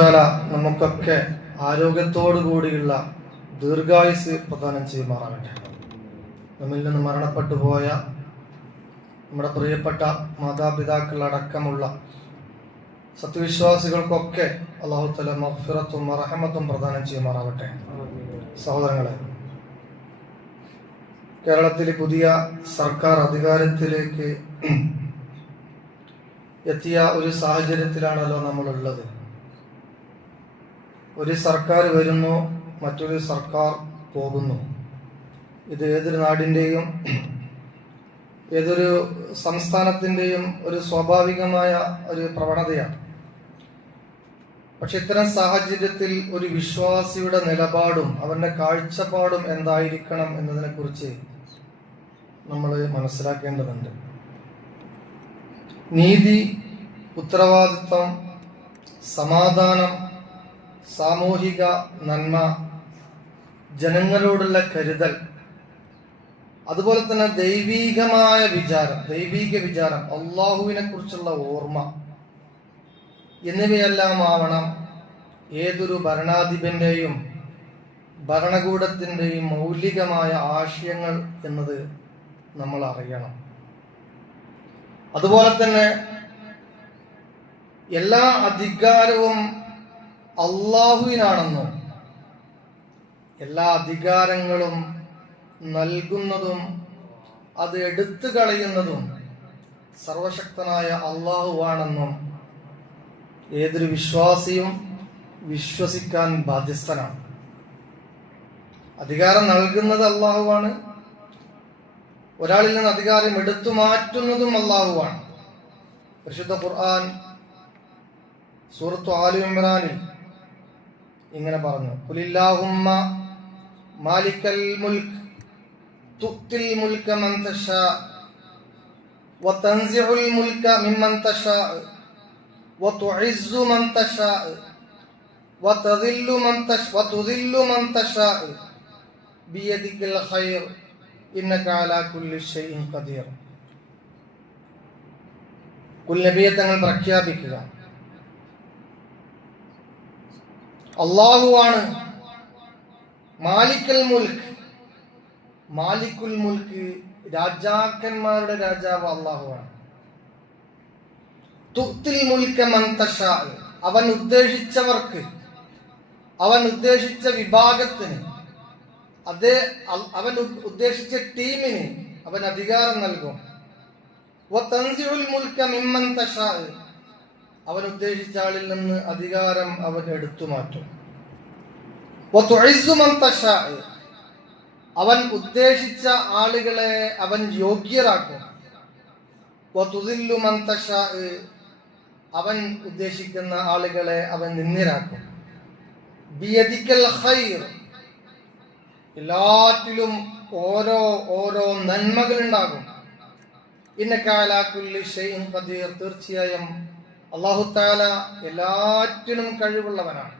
തആല നമുക്കൊക്കെ ആരോഗ്യത്തോടു കൂടിയുള്ള ദീർഘായുസ് പ്രദാനം ചെയ്യുമാറാകട്ടെ. നമ്മിൽ നിന്ന് മരണപ്പെട്ടു പോയ നമ്മുടെ പ്രിയപ്പെട്ട മാതാപിതാക്കളടക്കമുള്ള സത്യവിശ്വാസികൾക്കൊക്കെ അല്ലാഹു തആല മഗ്ഫിറത്തും റഹ്മത്തും പ്രദാനം ചെയ്യുമാറാകട്ടെ. സഹോദരങ്ങളെ, കേരളത്തിൽ പുതിയ സർക്കാർ അധികാരത്തിലേക്ക് എത്തിയ ഒരു സാഹചര്യത്തിലാണല്ലോ നമ്മളുള്ളത്. ഒരു സർക്കാർ വരുന്നു, മറ്റൊരു സർക്കാർ പോകുന്നു. ഇത് ഏതൊരു നാടിൻ്റെയും ഏതൊരു സംസ്ഥാനത്തിൻ്റെയും ഒരു സ്വാഭാവികമായ ഒരു പ്രവണതയാണ്. പക്ഷെ ഇത്തരം സാഹചര്യത്തിൽ ഒരു വിശ്വാസിയുടെ നിലപാടും അവന്റെ കാഴ്ചപ്പാടും എന്തായിരിക്കണം എന്നതിനെ കുറിച്ച് നമ്മൾ മനസ്സിലാക്കേണ്ടതുണ്ട്. നീതി, ഉത്തരവാദിത്വം, സമാധാനം, സാമൂഹിക നന്മ, ജനങ്ങളോടുള്ള കരുതൽ, അതുപോലെ തന്നെ ദൈവീക വിചാരം, അള്ളാഹുവിനെ കുറിച്ചുള്ള ഓർമ്മ എന്നിവയെല്ലാം ആവണം ഏതൊരു ഭരണാധിപന്റെയും ഭരണകൂടത്തിൻ്റെയും മൗലികമായ ആശയങ്ങൾ എന്നത് നമ്മൾ അറിയണം. അതുപോലെ തന്നെ എല്ലാ അധികാരവും അള്ളാഹുവിനാണെന്നും എല്ലാ അധികാരങ്ങളും നൽകുന്നതും അത് എടുത്തു കളയുന്നതും സർവശക്തനായ അള്ളാഹുവാണെന്നും ഏതൊരു വിശ്വാസിയും വിശ്വസിക്കാൻ ബാധ്യസ്ഥനാണ്. അധികാരം നൽകുന്നത് അള്ളാഹുവാണ്, ഒരാളിൽ നിന്ന് അധികാരം എടുത്തു മാറ്റുന്നതും അള്ളാഹുവാണ്. പരിശുദ്ധ ഖുർആൻ സൂറത്തു ആലി ഇംറാനിൽ ഇങ്ങനെ പറഞ്ഞു: ഖുലില്ലാഹുമ്മ മാലിക്കൽ മുൽക്ക് തുത്തിൽ മുൽക മൻ തശാ വതൻസിഉൽ മുൽക മിമ്മൻ തശാ വതുഇസ്സു മൻ തശാ വതദില്ലു മൻ തശാ ബിയദിക്കൽ ഖൈർ ഇന്നക അലാ കുല്ലി ഷൈഇൻ ഖദീർ. നബിയെ തങ്ങൾ പ്രഖ്യാപിക്കുക, അള്ളാഹുവാണ് മാലിക്കൽ മുൽക്ക്. മാലിക്കുൽ മുൽക്ക്, രാജാക്കന്മാരുടെ രാജാവ് അള്ളാഹുവാണ്. തുത്തിൽ മുൽക മൻ തശാ, അവൻ ഉദ്ദേശിച്ചവർക്ക്, അവൻ ഉദ്ദേശിച്ച വിഭാഗത്തിന്, അവൻ ഉദ്ദേശിച്ച ടീമിന് അവൻ അധികാരം നൽകും. വതൻസിഉൽ മുൽക മിമ്മൻ തശാ, അവൻ ഉദ്ദേശിച്ച ആളിൽ നിന്ന് അധികാരം അവൻ എടുത്തു മാറ്റും. വതുഇസ്സു മൻ തശാ, അവൻ ഉദ്ദേശിച്ച ആളുകളെ അവൻ യോഗ്യരാക്കും. വതുദില്ലു മൻ തശാ, അവൻ ഉദ്ദേശിക്കുന്ന ആളുകളെ അവൻ നിന്ദ്യരാക്കും. ബിയദിക്കൽ ഖൈർ, എല്ലാറ്റിലും ഓരോ നന്മകളുണ്ടാകും. ഇന്നക അലാ കുല്ലി ഷൈഇൻ ഖദീർ, തീർച്ചയായും അല്ലാഹു തആല എല്ലാറ്റിനും കഴിവുള്ളവനാണ്.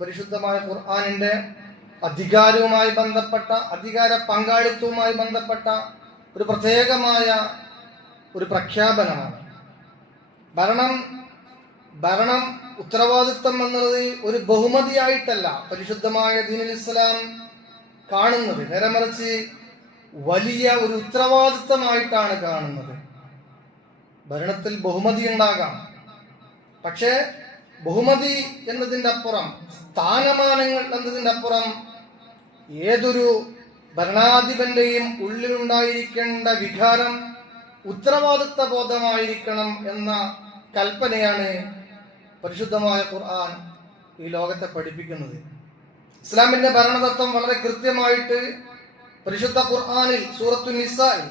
പരിശുദ്ധമായ ഖുർആനിന്റെ അധികാരവുമായി ബന്ധപ്പെട്ട, അധികാര പങ്കാളിത്തവുമായി ബന്ധപ്പെട്ട ഒരു പ്രത്യേകമായ ഒരു പ്രഖ്യാപനമാണ്. ഭരണം ഉത്തരവാദിത്വം എന്നത് ഒരു ബഹുമതിയായിട്ടല്ല പരിശുദ്ധമായ ദീനുൽ ഇസ്ലാം കാണുന്നത്, നേരെ മറിച്ച് വലിയ ഒരു ഉത്തരവാദിത്വമായിട്ടാണ് കാണുന്നത്. ഭരണത്തിൽ ബഹുമതി ഉണ്ടാകാം, പക്ഷേ ബഹുമതി എന്നതിൻ്റെ അപ്പുറം, സ്ഥാനമാനങ്ങൾ എന്നതിൻ്റെ അപ്പുറം ഏതൊരു ഭരണാധിപന്റെയും ഉള്ളിലുണ്ടായിരിക്കേണ്ട വികാരം ഉത്തരവാദിത്വ ബോധമായിരിക്കണം എന്ന കൽപ്പനയാണ് പരിശുദ്ധമായ ഖുർആൻ ഈ ലോകത്തെ പഠിപ്പിക്കുന്നത്. ഇസ്ലാമിന്റെ ഭരണതത്വം വളരെ കൃത്യമായിട്ട് പരിശുദ്ധ ഖുർആനിൽ സൂറത്തു നിസാഇൽ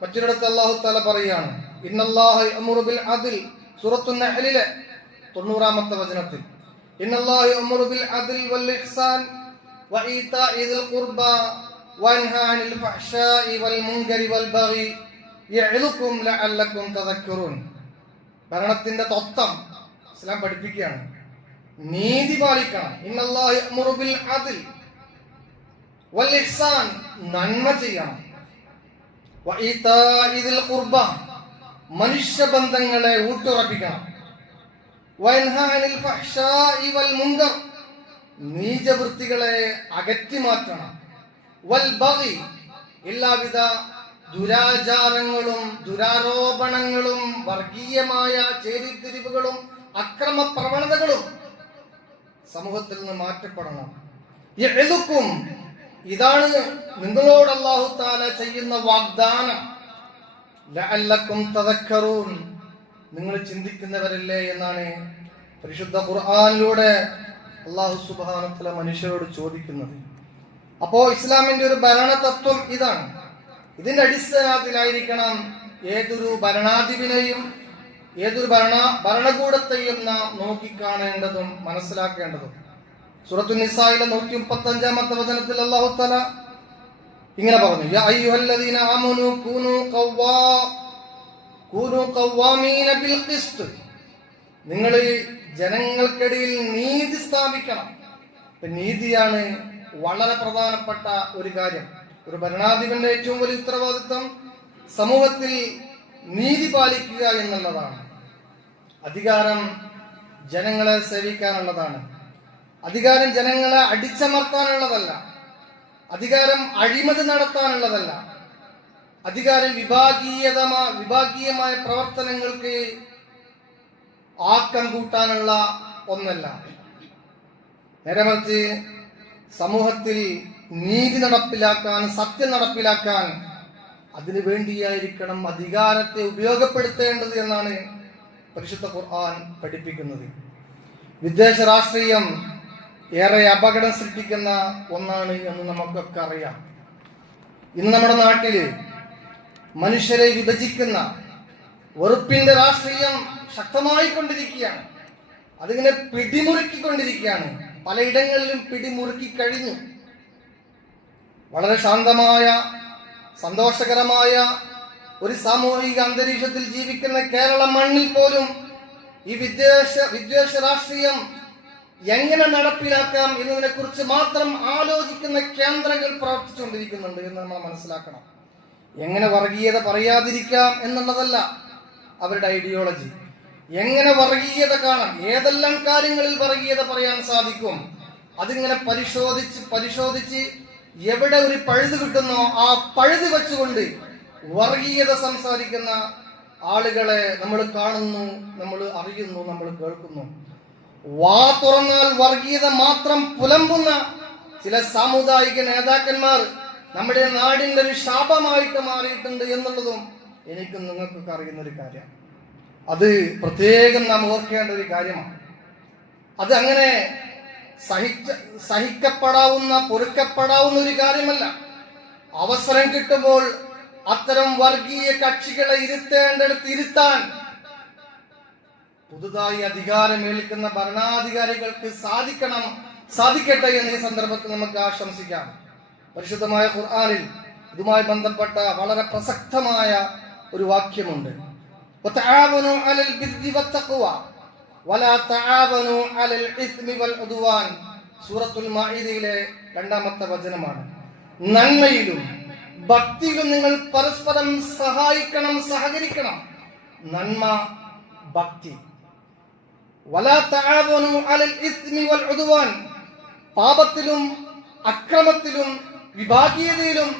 മറ്റൊരിടത്ത് അല്ലാഹു തആല പറയാണ്: ഇന്നല്ലാഹ യഅ്മുറു ബിൽ അദ്ൽ, സൂറത്തു നഹ്ലിലെ 90-ാമത്തെ വചനത്തിൽ, ഇന്നല്ലാഹ യഅ്മുറു ബിൽ അദ്ൽ വൽ ഇഹ്സാൻ വഇതാഇ ദിൽ ഖുർബ വയൻഹാ അനിൽ ഫഹ്ശാഇ വൽ മുൻകരി വൽ ബഗി യഅ്ലുകും ലഅല്ലകും തദക്കറൂൻ. ഭരണത്തിന്റെ തത്വം ഇസ്ലാം പഠിപ്പിക്കുകയാണ്. നീതി പാലിക്കണം. ഇന്നല്ലാഹ യഅ്മുറു ബിൽ അദ്ൽ വൽ ഇഹ്സാൻ, നന്മ ചെയ്യണം. വഇതാഇ ദിൽ ഖുർബ, മനുഷ്യബന്ധങ്ങളെ ഊട്ടുറപ്പിക്കണം. വയൻഹാ അനിൽ ഫഹ്ശാഇ വൽ മുൻകർ, നീചവൃത്തികളെ അകറ്റി മാറ്റണം. വൽ ബഗി, എല്ലാവിധ ദുരാചാരങ്ങളും ദുരാരോപണങ്ങളും വർഗീയമായ ചേരിതിരിവുകളും അക്രമ പ്രവണതകളും സമൂഹത്തിൽ നിന്ന് മാറ്റപ്പെടണം. യഅ്ലുക്കും, ഇതാണ് നിങ്ങളോട് അല്ലാഹു തആല ചെയ്യുന്ന വാഗ്ദാനം. ലഅല്ലക്കും തദക്കറൂൻ, നിങ്ങൾ ചിന്തിക്കുന്നവരല്ലേ എന്നാണ് പരിശുദ്ധ ഖുർആനിലൂടെ അല്ലാഹു സുബ്ഹാനഹു വ തആല മനുഷ്യരോട് ചോദിക്കുന്നത്. അപ്പോ ഇസ്ലാമിന്റെ ഒരു ഭരണ തത്വം ഇതാണ്. ഇതിന്റെ അടിസ്ഥാനത്തിലായിരിക്കണം ഏതൊരു ഭരണാധിപനെയും ഏതൊരു ഭരണകൂടത്തെയും നാം നോക്കിക്കാണേണ്ടതും മനസ്സിലാക്കേണ്ടതും. സൂറത്തുൻ നിസായിലെ 135-ാമത്തെ വചനത്തിൽ അല്ലാഹു തആല ഇങ്ങനെ പറഞ്ഞു: യാ അയ്യുഹല്ലദീന ആമനൂ കൂനൂ ഖവ്വാമീന ബിൽ ഖിസ്ത്, നിങ്ങൾ ജനങ്ങൾക്കിടയിൽ നീതി സ്ഥാപിക്കണം. നീതിയാണ് വളരെ പ്രധാനപ്പെട്ട ഒരു കാര്യം. ഒരു ഭരണാധിപന്റെ ഏറ്റവും വലിയ ഉത്തരവാദിത്വം സമൂഹത്തിൽ നീതി പാലിക്കുക എന്നുള്ളതാണ്. അധികാരം ജനങ്ങളെ സേവിക്കാനുള്ളതാണ്. അധികാരം ജനങ്ങളെ അടിച്ചമർത്താനുള്ളതല്ല. അധികാരം അഴിമതി നടത്താനുള്ളതല്ല. അധികാരം വിഭാഗീയമായ പ്രവർത്തനങ്ങൾക്ക് ആക്കം കൂട്ടാനുള്ള ഒന്നല്ല. നേരെമറിച്ച് സമൂഹത്തിൽ നീതി നടപ്പിലാക്കാൻ, സത്യം നടപ്പിലാക്കാൻ അതിനു വേണ്ടിയായിരിക്കണം അധികാരത്തെ ഉപയോഗപ്പെടുത്തേണ്ടത് എന്നാണ് പരിശുദ്ധ ഖുർആൻ പഠിപ്പിക്കുന്നത്. വിദേശ രാഷ്ട്രീയം ഏറെ അപകടം സൃഷ്ടിക്കുന്ന ഒന്നാണ് എന്ന് നമുക്കൊക്കെ അറിയാം. ഇന്ന് നമ്മുടെ നാട്ടില് മനുഷ്യരെ വിഭജിക്കുന്ന വെറുപ്പിന്റെ രാഷ്ട്രീയം ശക്തമായി കൊണ്ടിരിക്കുകയാണ്. അതിങ്ങനെ പിടിമുറുക്കിക്കൊണ്ടിരിക്കുകയാണ്. പലയിടങ്ങളിലും പിടിമുറുക്കി കഴിഞ്ഞു. വളരെ ശാന്തമായ സന്തോഷകരമായ ഒരു സാമൂഹിക അന്തരീക്ഷത്തിൽ ജീവിക്കുന്ന കേരള മണ്ണിൽ പോലും ഈ വിദ്വേഷ രാഷ്ട്രീയം എങ്ങനെ നടപ്പിലാക്കാം എന്നതിനെ കുറിച്ച് മാത്രം ആലോചിക്കുന്ന കേന്ദ്രങ്ങൾ പ്രവർത്തിച്ചുകൊണ്ടിരിക്കുന്നുണ്ട് എന്ന് നമ്മൾ മനസ്സിലാക്കണം. എങ്ങനെ വർഗീയത പറയാതിരിക്കാം എന്നുള്ളതല്ല അവരുടെ ഐഡിയോളജി. എങ്ങനെ വർഗീയത കാണാം, ഏതെല്ലാം കാര്യങ്ങളിൽ വർഗീയത പറയാൻ സാധിക്കും, അതിങ്ങനെ പരിശോധിച്ച് എവിടെ ഒരു പഴുത് കിട്ടുന്നോ ആ പഴുത് വെച്ചുകൊണ്ട് വർഗീയത സംസാരിക്കുന്ന ആളുകളെ നമ്മൾ കാണുന്നു, നമ്മൾ അറിയുന്നു, നമ്മൾ കേൾക്കുന്നു. വാ തുറന്നാൽ വർഗീയത മാത്രം പുലമ്പുന്ന ചില സാമുദായിക നേതാക്കന്മാർ നമ്മുടെ നാടിന്റെ ഒരു ശാപമായിട്ട് മാറിയിട്ടുണ്ട് എന്നുള്ളതും എനിക്കും നിങ്ങൾക്കൊക്കെ അറിയുന്ന ഒരു കാര്യമാണ്. അത് പ്രത്യേകം നാം ഓർക്കേണ്ട ഒരു കാര്യമാണ്. അത് അങ്ങനെ സഹിക്കപ്പെടാവുന്ന പൊറുക്കപ്പെടാവുന്ന ഒരു കാര്യമല്ല. അവസരം കിട്ടുമ്പോൾ അത്തരം വർഗീയ കക്ഷികളെ ഇരുത്തേണ്ടടുത്ത് ഇരുത്താൻ പുതുതായി അധികാരമേൽക്കുന്ന ഭരണാധികാരികൾക്ക് സാധിക്കട്ടെ എന്ന ഈ സന്ദർഭത്തിൽ നമുക്ക് ആശംസിക്കാം. പരിശുദ്ധമായ ഖുർആനിൽ ഇതുമായി ബന്ധപ്പെട്ട വളരെ പ്രസക്തമായ ഒരു വാക്യമുണ്ട്. വതആവനു അലൽ ബിർരി വത്തഖ്വ വലാ തആവനു അലൽ ഇസ്മി വൽ ഉദ്വാൻ. സൂറത്തുൽ മാഇദയിലെ 2-ാമത്തെ വചനമാണ്. നന്മയിലും ഭക്തിയിലും നിങ്ങൾ പരസ്പരം സഹായിക്കണം, സഹകരിക്കണം. നന്മ, ഭക്തി. വലാ തആവനു അലൽ ഇസ്മി വൽ ഉദ്വാൻ. പാപത്തിലും അക്രമത്തിലും വിഭാഗീയതയിലും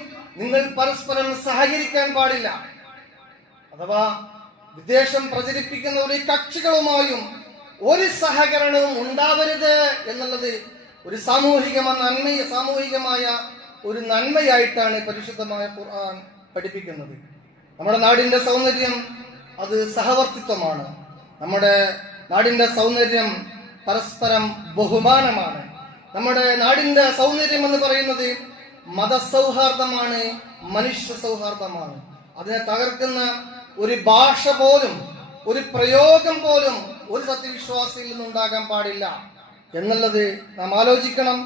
നിങ്ങൾ പരസ്പരം സഹകരിക്കാൻ പാടില്ല. അഥവാ വിദ്വേഷം പ്രചരിപ്പിക്കുന്ന ഒരു കക്ഷികളുമായും ഒരു സഹകരണവും ഉണ്ടാവരുത് എന്നുള്ളത് ഒരു സാമൂഹികമായ ഒരു നന്മയായിട്ടാണ് പരിശുദ്ധമായ ഖുർആൻ പഠിപ്പിക്കുന്നത്. നമ്മുടെ നാടിന്റെ സൗന്ദര്യം അത് സഹവർത്തിത്വമാണ്. നമ്മുടെ നാടിന്റെ സൗന്ദര്യം പരസ്പരം ബഹുമാനമാണ്. നമ്മുടെ നാടിന്റെ സൗന്ദര്യം എന്ന് പറയുന്നത് മതസൗഹാർദ്ദമാണ്, മനുഷ്യ സൗഹാർദ്ദമാണ്. അതിനെ തകർക്കുന്ന ഒരു ഭാഷ പോലും, ഒരു പ്രയോഗം പോലും ഒരു സത്യവിശ്വാസിയിൽ നിന്നുണ്ടാകാൻ പാടില്ല എന്നുള്ളത് നാം ആലോചിക്കണം.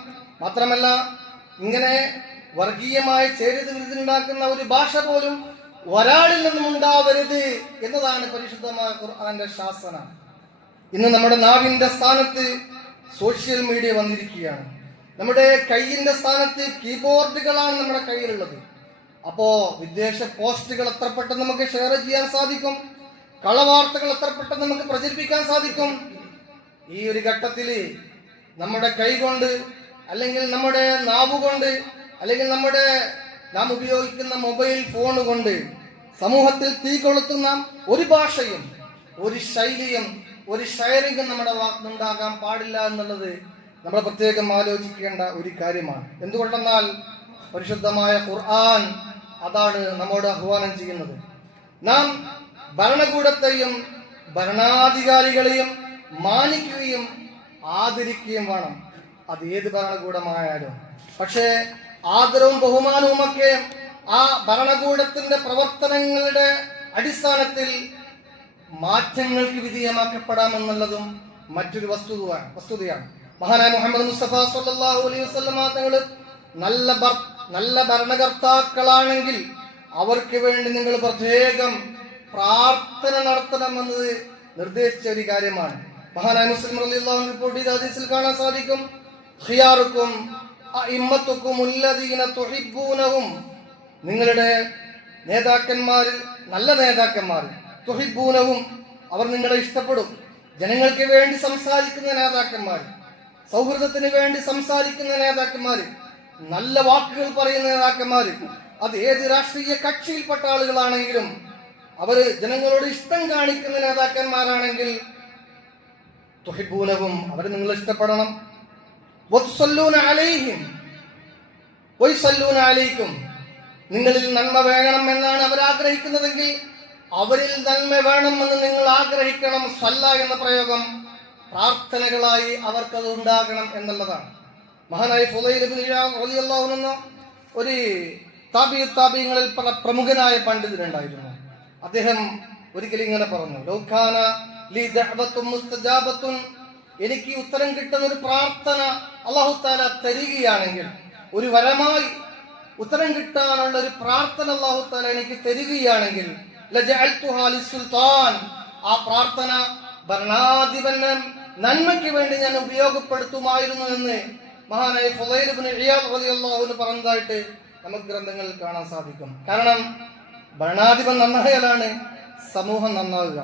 മാത്രമല്ല, ഇങ്ങനെ വർഗീയമായ ചേരിതിരിവുണ്ടാക്കുന്ന ഒരു ഭാഷ പോലും ഒരാളിൽ നിന്നും ഉണ്ടാവരുത് എന്നതാണ് പരിശുദ്ധമായ ഖുർആന്റെ ശാസന. ഇന്ന് നമ്മുടെ നാവിന്റെ സ്ഥാനത്ത് സോഷ്യൽ മീഡിയ വന്നിരിക്കുകയാണ്. നമ്മുടെ കയ്യിന്റെ സ്ഥാനത്ത് കീബോർഡുകളാണ് നമ്മുടെ കയ്യിലുള്ളത്. അപ്പോ വിദ്വേഷ പോസ്റ്റുകൾ എത്ര പെട്ടെന്ന് നമുക്ക് ഷെയർ ചെയ്യാൻ സാധിക്കും, കളവാർത്തകൾ എത്ര പെട്ടെന്ന് നമുക്ക് പ്രചരിപ്പിക്കാൻ സാധിക്കും. ഈ ഒരു ഘട്ടത്തില് നമ്മുടെ കൈകൊണ്ട്, അല്ലെങ്കിൽ നമ്മുടെ നാവുകൊണ്ട്, അല്ലെങ്കിൽ നാം ഉപയോഗിക്കുന്ന മൊബൈൽ ഫോൺ കൊണ്ട് സമൂഹത്തിൽ തീ കൊളുത്തുന്ന ഒരു ഭാഷയും, ഒരു ശൈലിയും, ഒരു ഷെയറിംഗും നമ്മുടെ ഭാഗത്തുനിന്നുണ്ടാകാൻ പാടില്ല എന്നുള്ളത് നമ്മൾ പ്രത്യേകം ആലോചിക്കേണ്ട ഒരു കാര്യമാണ്. എന്തുകൊണ്ടെന്നാൽ പരിശുദ്ധമായ ഖുർആൻ അതാണ് നമ്മോട് ആഹ്വാനം ചെയ്യുന്നത്. നാം ഭരണകൂടത്തെയും ഭരണാധികാരികളെയും മാനിക്കുകയും ആദരിക്കുകയും വേണം, അത് ഏത് ഭരണകൂടമായാലും. പക്ഷേ ആദരവും ബഹുമാനവുമൊക്കെ ആ ഭരണകൂടത്തിന്റെ പ്രവർത്തനങ്ങളുടെ അടിസ്ഥാനത്തിൽ മാറ്റങ്ങൾക്ക് വിധേയമാക്കപ്പെടാമെന്നുള്ളതും മറ്റൊരു വസ്തുതയാണ്. മഹാനായ മുഹമ്മദ് മുസ്തഫ സല്ലല്ലാഹു അലൈഹി വസല്ലം തങ്ങൾ നല്ല ഭരണകർത്താക്കളാണെങ്കിൽ അവർക്ക് വേണ്ടി നിങ്ങൾ പ്രത്യേകം പ്രാർത്ഥന നടത്തണമെന്നത് നിർദ്ദേശിച്ച ഒരു കാര്യമാണ്. മഹാനായ മുസ്ലിം റളിയല്ലാഹു അൻഹു റിപ്പോർട്ട് ചെയ്ത ഹദീസിൽ കാണാൻ സാധിക്കും, ഖിയാറുക്കും അഇമ്മത്തുക്കും അല്ലദീന തുഹിബ്ബൂനഹും, നിങ്ങളുടെ നേതാക്കന്മാരിൽ നല്ല നേതാക്കന്മാർ, തുഹിബ്ബൂനഹും അവർ നിങ്ങളെ ഇഷ്ടപ്പെടും, ജനങ്ങൾക്ക് വേണ്ടി സംസാരിക്കുന്ന നേതാക്കന്മാർ, സൗഹൃദത്തിന് വേണ്ടി സംസാരിക്കുന്ന നേതാക്കന്മാർ, നല്ല വാക്കുകൾ പറയുന്ന നേതാക്കന്മാർ, അത് ഏത് രാഷ്ട്രീയ കക്ഷിയിൽപ്പെട്ട ആളുകളാണെങ്കിലും അവര് ജനങ്ങളോട് ഇഷ്ടം കാണിക്കുന്ന നേതാക്കന്മാരാണെങ്കിൽ തുഹിബ്ബൂനഹും അവർ നിങ്ങൾ ഇഷ്ടപ്പെടണം. വത്സല്ലൂന അലൈഹിം വയസല്ലൂന അലൈക്കും, നിങ്ങളിൽ നന്മ വേണം എന്നാണ് അവർ ആഗ്രഹിക്കുന്നതെങ്കിൽ അവരിൽ നന്മ വേണമെന്ന് നിങ്ങൾ ആഗ്രഹിക്കണം. സല്ല എന്ന പ്രയോഗം പ്രാർത്ഥനകളായി അവർക്കത് ഉണ്ടാകണം എന്നുള്ളതാണ്. മഹാനായ ഫുളൈൽ ഇബ്നു ഇയാദ് റളിയല്ലാഹു അൻഹു ഒരു താബിഈങ്ങളിൽ പ്രമുഖനായ പണ്ഡിതനുണ്ടായിരുന്നു. അദ്ദേഹം ഒരിക്കലും ഇങ്ങനെ പറഞ്ഞു, ലൗകാന ലി ദഅവത്തുൻ മുസ്തജാബത്തുൻ, എനിക്ക് ഉത്തരം കിട്ടുന്ന ഒരു പ്രാർത്ഥന അല്ലാഹു തആല തരികയാണെങ്കിൽ, ഒരു വരമായി ഉത്തരം കിട്ടാനുള്ള ഒരു പ്രാർത്ഥന അല്ലാഹു തആല എനിക്ക് തരികയാണെങ്കിൽ, ലജഅൽതുഹാ ലിസ്സുൽത്താൻ, ആ പ്രാർത്ഥന ഭരണാധിപന്റെ നന്മയ്ക്ക് വേണ്ടി ഞാൻ ഉപയോഗപ്പെടുത്തുമായിരുന്നു എന്ന് മഹാനായ ഫുളൈൽ ഇബ്നു ഇയാദ് റളിയല്ലാഹു അൻഹു പറഞ്ഞതായിട്ട് നമുക്ക് ഗ്രന്ഥങ്ങളിൽ കാണാൻ സാധിക്കും. കാരണം ഭരണാധിപൻ നന്നായാലാണ് സമൂഹം നന്നാകുക.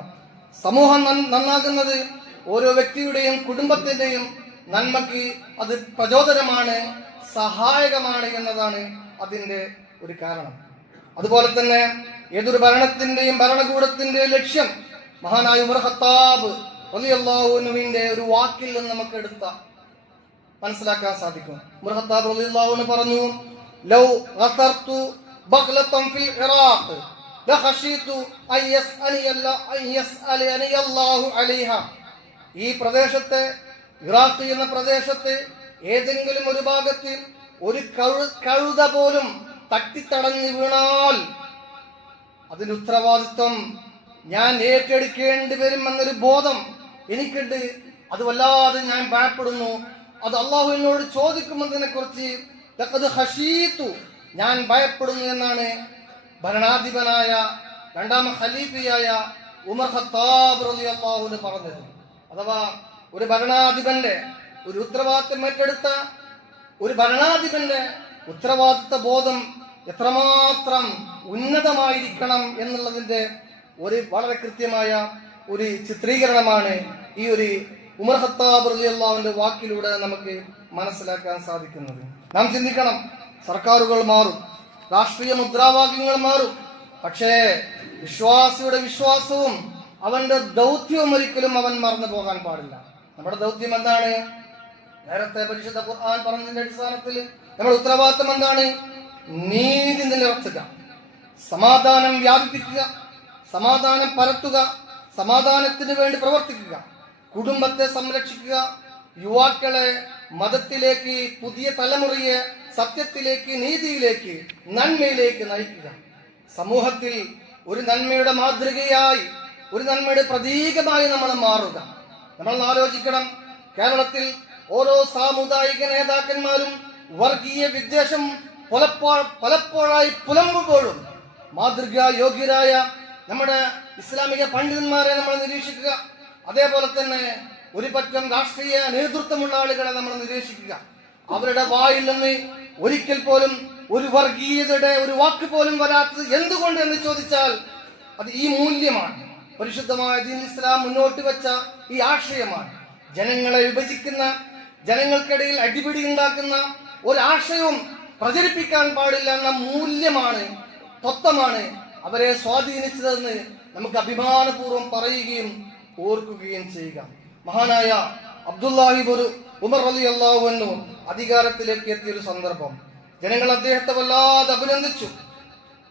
സമൂഹം നന്നാകുന്നത് ഓരോ വ്യക്തിയുടെയും കുടുംബത്തിന്റെയും നന്മയ്ക്ക് അത് പ്രചോദനമാണ്, സഹായകമാണ് എന്നതാണ് അതിന്റെ ഒരു കാരണം. അതുപോലെ തന്നെ ഏതൊരു ഭരണത്തിന്റെയും ഭരണകൂടത്തിന്റെയും ലക്ഷ്യം മഹാനായ ഉമർ ഖത്താബ് റളിയല്ലാഹു അൻഹുവിന്റെ ഒരു വാക്കിൽ നിന്ന് നമുക്ക് മനസ്സിലാക്കാൻ സാധിക്കും. ഉമർ ഖത്താബ് റളിയല്ലാഹു അൻഹു പറഞ്ഞു, ലൗ ഗഫർതു ബഗ്ലതൻ ഫിൽ ഇറാഖ് ലഖശീതു അൻ യസ്അലനി അല്ലാഹു അലൈഹ, ഈ പ്രദേശത്തെ, ഇറാഖ് എന്ന പ്രദേശത്തെ ഏതെങ്കിലും ഒരു ഭാഗത്ത് ഒരു കഴുത പോലും തട്ടിത്തടഞ്ഞു വീണാൽ അതിന്റെ ഉത്തരവാദിത്വം ഞാൻ ഏറ്റെടുക്കേണ്ടി വരും എന്നൊരു ബോധം എനിക്കുണ്ട്. അത് വല്ലാതെ ഞാൻ ഭയപ്പെടുന്നു. അത് അള്ളാഹു എന്നോട് ചോദിക്കുമെന്നതിനെ കുറിച്ച് ഞാൻ ഭയപ്പെടുന്നു എന്നാണ് ഭരണാധിപനായ രണ്ടാമ ഖലീഫയായ ഉമർ ഖത്താബ് റളിയല്ലാഹു അൻഹു പറഞ്ഞത്. അഥവാ ഒരു ഭരണാധിപന്റെ ഒരു ഉത്തരവാദിത്തം ഏറ്റെടുത്ത ഒരു ഭരണാധിപന്റെ ഉത്തരവാദിത്ത ബോധം എത്രമാത്രം ഉന്നതമായിരിക്കണം എന്നുള്ളതിന്റെ ഒരു വളരെ കൃത്യമായ ഒരു ചിത്രീകരണമാണ് ഈ ഒരു ഉമർ ഖത്താബ് റളിയല്ലാഹു അൻഹുവിന്റെ വാക്കിലൂടെ നമുക്ക് മനസ്സിലാക്കാൻ സാധിക്കുന്നത്. നാം ചിന്തിക്കണം, സർക്കാരുകൾ മാറും, രാഷ്ട്രീയ മുദ്രാവാക്യങ്ങൾ മാറും, പക്ഷേ വിശ്വാസിയുടെ വിശ്വാസവും അവന്റെ ദൗത്യവും ഒരിക്കലും അവൻ മറന്നു പോകാൻ പാടില്ല. നമ്മുടെ ദൗത്യം എന്താണ്? നേരത്തെ പരിശുദ്ധ ഖുർആൻ പറഞ്ഞതിന്റെ അടിസ്ഥാനത്തിൽ നമ്മുടെ ഉത്തരവാദിത്തം എന്താണ്? നീതി നിലനിർത്തുക, സമാധാനം വ്യാപിപ്പിക്കുക, സമാധാനം പരത്തുക, സമാധാനത്തിന് വേണ്ടി പ്രവർത്തിക്കുക, കുടുംബത്തെ സംരക്ഷിക്കുക, യുവാക്കളെ മതത്തിലേക്ക്, പുതിയ തലമുറയെ സത്യത്തിലേക്ക്, നീതിയിലേക്ക്, നന്മയിലേക്ക് നയിക്കുക. സമൂഹത്തിൽ ഒരു നന്മയുടെ മാതൃകയായി, ഒരു നന്മയുടെ പ്രതീകമായി നമ്മൾ മാറുക. നമ്മൾ ആലോചിക്കണം, കേരളത്തിൽ ഓരോ സാമുദായിക നേതാക്കന്മാരും വർഗീയ വിദ്വേഷം പലപ്പോഴായി പുലമ്പുമ്പോഴും മാതൃകാ യോഗ്യരായ നമ്മുടെ ഇസ്ലാമിക പണ്ഡിതന്മാരെ നമ്മൾ നിരീക്ഷിക്കുക. അതേപോലെ തന്നെ ഒരു പറ്റം രാഷ്ട്രീയ നേതൃത്വമുള്ള ആളുകളെ നമ്മൾ നിരീക്ഷിക്കുക. അവരുടെ വായിൽ നിന്ന് ഒരിക്കൽ പോലും ഒരു വർഗീയതയുടെ ഒരു വാക്ക് പോലും വരാത്തത് എന്തുകൊണ്ട് എന്ന് ചോദിച്ചാൽ അത് ഈ മൂല്യമാണ്. പരിശുദ്ധമായ ദീൻ ഇസ്ലാം മുന്നോട്ട് വെച്ച ഈ ആശയമാണ്. ജനങ്ങളെ വിഭജിക്കുന്ന, ജനങ്ങൾക്കിടയിൽ അടിപിടി ഉണ്ടാക്കുന്ന ഒരാശയവും പ്രചരിപ്പിക്കാൻ പാടില്ല എന്ന മൂല്യമാണ്, തത്വമാണ് അവരെ സ്വാധീനിച്ചതെന്ന് നമുക്ക് അഭിമാനപൂർവ്വം പറയുകയും ഓർക്കുകയും ചെയ്യുക. മഹാനായ അബ്ദുല്ലാഹി ഉമർ റളിയല്ലാഹു അൻഹു അധികാരത്തിലേക്ക് എത്തിയൊരു സന്ദർഭം, ജനങ്ങൾ അദ്ദേഹത്തെ വല്ലാതെ അഭിനന്ദിച്ചു.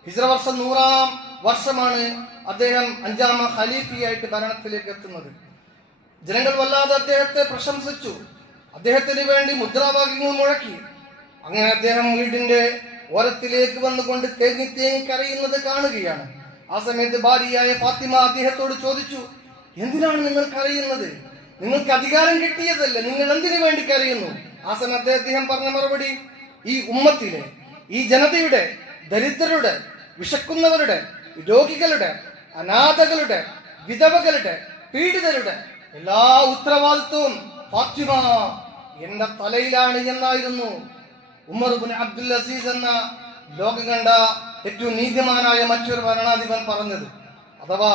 ഹിജ്റ വർഷം 100-ാം വർഷമാണ് അദ്ദേഹം 5ാം ഖലീഫയായിട്ട് ഭരണത്തിലേക്ക് എത്തുന്നത്. ജനങ്ങൾ വല്ലാതെ അദ്ദേഹത്തെ പ്രശംസിച്ചു, അദ്ദേഹത്തിന് വേണ്ടി മുദ്രാവാക്യങ്ങൾ മുഴക്കി. അങ്ങനെ അദ്ദേഹം വീടിന്റെ ഓരത്തിലേക്ക് വന്നുകൊണ്ട് തേങ്ങി തേങ്ങി കരയുന്നത് കാണുകയാണ്. ആ സമയത്ത് ഭാര്യയായ ഫാത്തിമ അദ്ദേഹത്തോട് ചോദിച്ചു, എന്തിനാണ് നിങ്ങൾ കരയുന്നത്? നിങ്ങൾക്ക് അധികാരം കിട്ടിയതല്ലേ, നിങ്ങൾ എന്തിനു വേണ്ടി കരയുന്നു? ആ സമയത്ത് അദ്ദേഹം പറഞ്ഞ മറുപടി, ഈ ഉമ്മത്തിലെ, ഈ ജനതയുടെ, ദരിദ്രരുടെ, വിശക്കുന്നവരുടെ, രോഗികളുടെ, അനാഥകളുടെ, വിധവകളുടെ, പീഡിതരുടെ എല്ലാ ഉത്തരവാദിത്വവും ഫാത്തിമ എന്റെ തലയിലാണ് എന്നായിരുന്നു ഉമർ ഇബ്നു അബ്ദുൽ അസീസ് എന്ന ലോകം കണ്ട ഏറ്റവും നീതിമാനായ മറ്റൊരു ഭരണാധിപൻ പറഞ്ഞത്. അഥവാ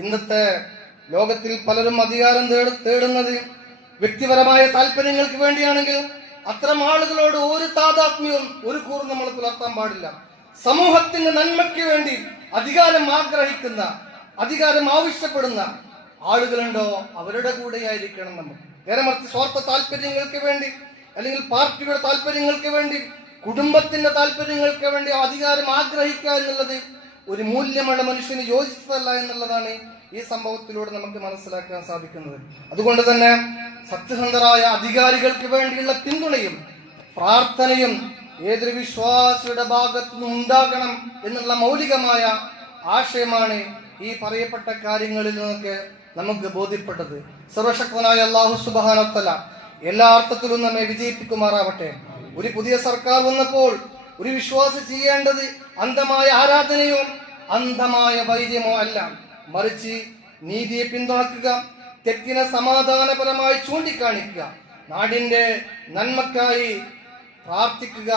ഇന്നത്തെ ലോകത്തിൽ പലരും അധികാരം തേടുന്നത് വ്യക്തിപരമായ താല്പര്യങ്ങൾക്ക് വേണ്ടിയാണെങ്കിൽ അത്തരം ആളുകളോട് ഒരു താദാത്മ്യവും ഒരു കൂറും നമ്മൾ പുലർത്താൻ പാടില്ല. സമൂഹത്തിന്റെ നന്മയ്ക്ക് വേണ്ടി അധികാരം ആഗ്രഹിക്കുന്ന, അധികാരം ആവശ്യപ്പെടുന്ന ആളുകളുണ്ടോ അവരുടെ കൂടെയായിരിക്കണം നമുക്ക്. നേരെ മറിച്ച് സ്വാർത്ഥ താല്പര്യങ്ങൾക്ക് വേണ്ടി, അല്ലെങ്കിൽ പാർട്ടിയുടെ താല്പര്യങ്ങൾക്ക് വേണ്ടി, കുടുംബത്തിന്റെ താല്പര്യങ്ങൾക്ക് വേണ്ടി അധികാരം ആഗ്രഹിക്കുക എന്നുള്ളത് ഒരു മൂല്യമുള്ള മനുഷ്യന് യോജിച്ചതല്ല എന്നുള്ളതാണ് ഈ സംഭവത്തിലൂടെ നമുക്ക് മനസ്സിലാക്കാൻ സാധിക്കുന്നത്. അതുകൊണ്ട് തന്നെ സത്യസന്ധരായ അധികാരികൾക്ക് വേണ്ടിയുള്ള പിന്തുണയും പ്രാർത്ഥനയും ഏതൊരു വിശ്വാസിയുടെ ഭാഗത്തു നിന്നും ഉണ്ടാകണം എന്നുള്ള മൗലികമായ ആശയമാണ് ഈ പറയപ്പെട്ട കാര്യങ്ങളിൽ നിന്നൊക്കെ നമുക്ക് ബോധ്യപ്പെട്ടത്. സർവശക്തനായ അല്ലാഹു സുബ്ഹാനഹു വ തആല എല്ലാ അർത്ഥത്തിലും നമ്മെ വിജയിപ്പിക്കുമാറാവട്ടെ. ഒരു പുതിയ സർക്കാർ വന്നപ്പോൾ ഒരു വിശ്വാസി ചെയ്യേണ്ടത് അന്ധമായ ആരാധനയോ അന്ധമായ വൈര്യമോ അല്ല, മറിച്ച് നീതിയെ പിന്തുണക്കുക, തെറ്റിനെ സമാധാനപരമായി ചൂണ്ടിക്കാണിക്കുക, നാടിന്റെ നന്മക്കായി പ്രാർത്ഥിക്കുക,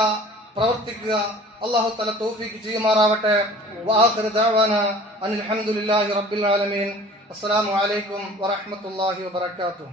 പ്രവർത്തിക്കുക. അല്ലാഹു തആല തൗഫീഖ് ചെയ്യുമാറാവട്ടെ. വആഖിറു ദഅവാന അനിൽ ഹംദുലില്ലാഹി റബ്ബിൽ ആലമീൻ. അസ്സലാമു അലൈക്കും വറഹ്മത്തുള്ളാഹി വബറകാതുഹു.